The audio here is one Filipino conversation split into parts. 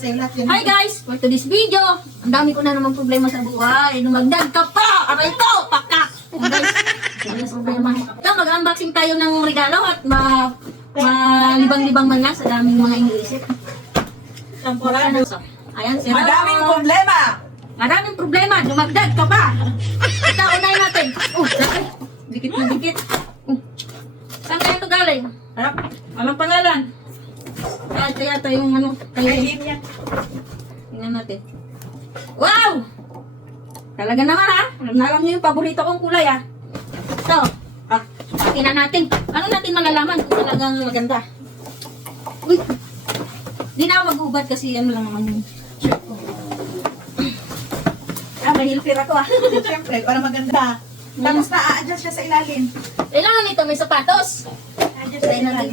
Hi guys! For today's video, ang dami ko na namang problema sa buhay. Lumagdag ka pa! Aray ko! Pakak! Guys, problema. Ito, mag-unboxing tayo ng regalo at malibang-libang man lang sa daming mga iniisip. Ayan, sila. Madaming problema! Maraming problema. Lumagdag ka pa! Ito, unahin natin. Dikit na dikit. Saan kaya ito galing? Harap. Anong pangalan? Kaya tayong ano, Ayun yan. tingnan natin. Wow! Talaga naman ha. Alam niyo yung paborito kong kulay ha. Ito. Tingnan natin. Ano natin malalaman kung talagang maganda? Uy! Di na ako mag-ubad kasi ano lang naman yung shirt ko. May hilfir ako ha. Siyempre, para maganda. Tapos na-a-adjust siya sa ilalim. Kailangan nito may sapatos. A-adjust sa ilalim.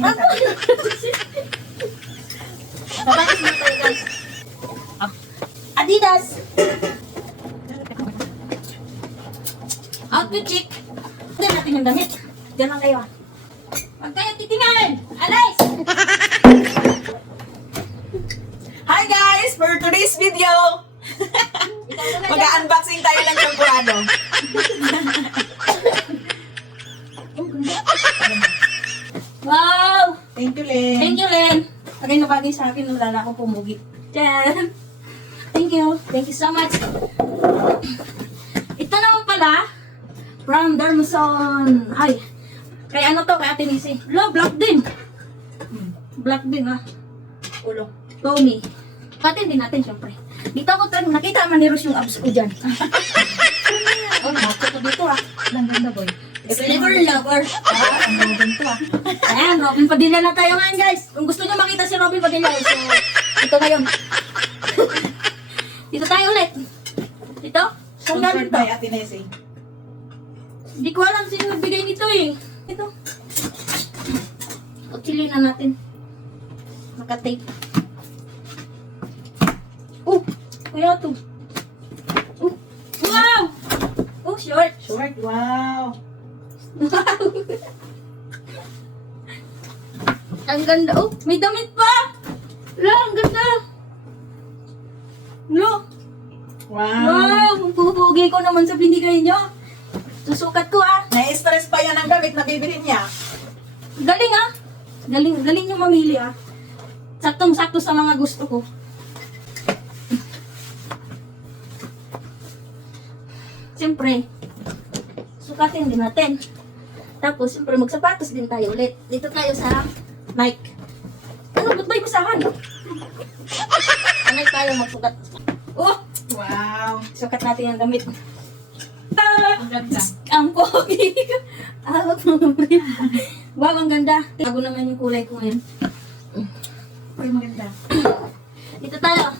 Sapatos na tayo guys. Adidas. Outfit chic. Diyan natin yung damit. Diyan lang kayo. Huwag kayo titingnan. Alis! Hi guys! For today's video, mag-unboxing tayo ng champurado. Wow! Thank you, Len. Thank you, Len. Bagay na bagay sa akin, wala akong pumugi. Diyan. Thank you. Thank you so much. Ito naman pala, from Dermason. Ay, kay ano to, kay Ate Nisi. Lo, black din. Black din ah. Ulo. Tommy. Patin din natin, syempre. Dito ako nakita man ni Rose yung abs ko dyan. Oh, nakita ko dito ah. Ang ganda, boy. Flavor lover. Ang ganda to ah. Ayan, Robin Padilla na tayo ngayon, guys. Kung gusto nyo makita si Robin Padilla, so, ito ngayon. Dito tayo ulit. Dito? Saan galing Sponsored to? by Ate Nessie. Hindi ko alam sino nagbigay nito eh. Ito. Kutsili na natin. Naka-tape. Oh! Kaya ito. Oh! Wow! Oh, short. Short, wow. Ang ganda. Oh, may damit pa! Wala, ang ganda. Wala. Wow. Wow! Ang pupugi ko naman sa binigay nyo. Susukat ko ah. Na-stress pa yan ang gamit na bibili niya. Galing ah. Galing nyo mamili ah. Saktong-sakto sa mga gusto ko. Siyempre, sukatin din natin. Tapos, siyempre, magsapatos din tayo ulit. Dito tayo sa Nike. Ano, ba't ba yung basahan? Sa Nike tayo magsukat. Oh! Wow. Sukat natin yung damit. Ang ganda. Ang pogi. Awak mga pre. Wow, ang ganda. Bago naman yung kulay ko ngayon. Uy, maganda. Dito tayo.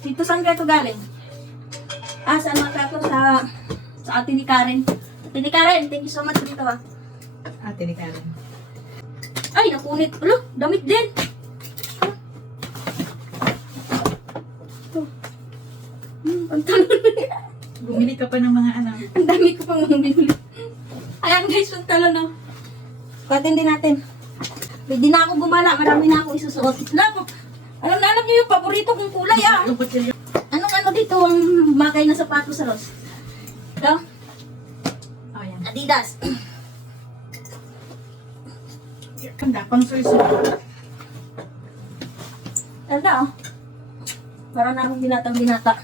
Dito saan kaya ito galing? Saan mga ito? Sa ate ni Karen. Ate ni Karen, thank you so much dito ah. Ate ni Karen. Ay, nakunit. Alo, damit din. Ito. Pantalon. Bumili ka pa ng mga ano. Ang dami ko pang bumili. Ayan guys, pantalon oh. Sukatin din natin. Pwede na ako gumala. Marami na ako isusuot. Alam niyo yung paborito kong kulay ah. Anong ano dito ang makay na sapatos sa Ross? Ito? Oh, yan. Adidas. Ganda, pang sulit-sulit. Ganda oh. Parang na akong binatang-binata.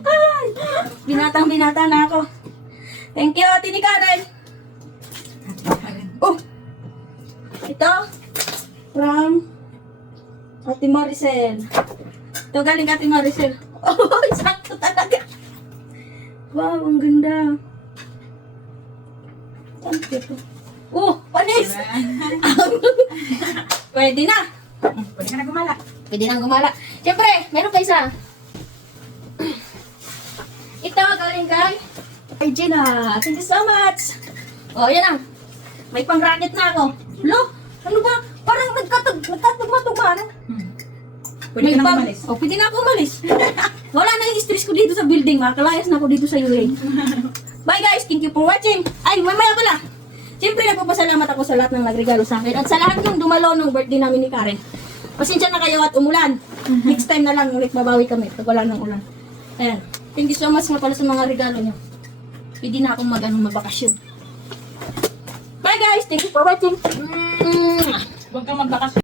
Ay, binatang-binata na ako. Thank you, Ate ni Karen. Oh! Ito. From Ate Maricel. Ito galing Ate Maricel. Oh, sakto talaga. Wow, ang ganda. Saan ito? Oh, panis! Pwede na. Pwede ka na gumala. Pwede nang gumala. Siyempre, meron pa isa. Ito, galing kay Gina. Thank you so much. Oh, yan na. May pang-racket na ako. Lo, ano ba? Parang nagkatugma-tugma na. Pwede ka na umalis. Oh, pwede na ako umalis. Wala na yung stress ko dito sa building. Makalayas na ako dito sa UA. Bye guys, thank you for watching. Ay, mamaya pala. Siyempre, nagpapasalamat ako sa lahat ng nagregalo sa akin. At sa lahat ng dumalo ng birthday namin ni Karen. Pasensya na kayo at umulan. Next time na lang ulit babawi kami pag wala ng ulan. Ayan. Thank you so much nga pala sa mga regalo nyo. Pwede na akong magbakasyon. Bye guys! Thank you for watching. Huwag kang magbakasyon.